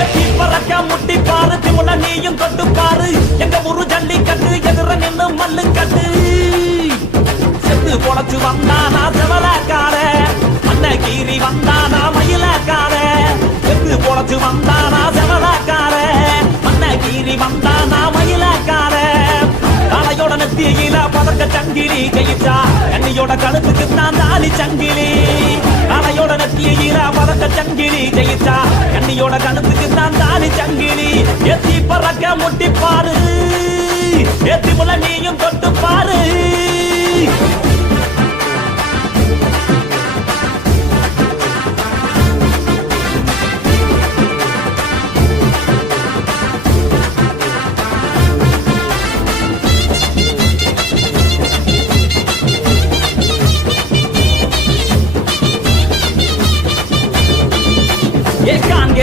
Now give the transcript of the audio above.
எத்தி பறக்க முட்டி பாரு திமுல நீயும் தொட்டு பாரு எங்க ஊரு ஜல்லிக்கட்டு எதிர நின்னு மல்லு கட்டு செத்து பொழைச்சு வந்தானா செவலக்கார அன்னகீரி வந்தானா மயிலக்கார செத்து பொழைச்சு வந்தானா செவலக்கார அன்னகீரி வந்தானா மயிலக்கார காலையோட நெத்தியில பதக்க சங்கிலி ஜெயிச்சா கண்ணியோட கழுத்துக்கு தான் தாலி சங்கிலி காலையோட நெத்தியில பதக்க சங்கிலி ஜெயிச்சா கண்ணியோட கழுத்துக்கு தான் தாலி சங்கிலி எத்தி பறக்க முட்டி பாரு எத்தி முல நீயும் தொட்டு பாரு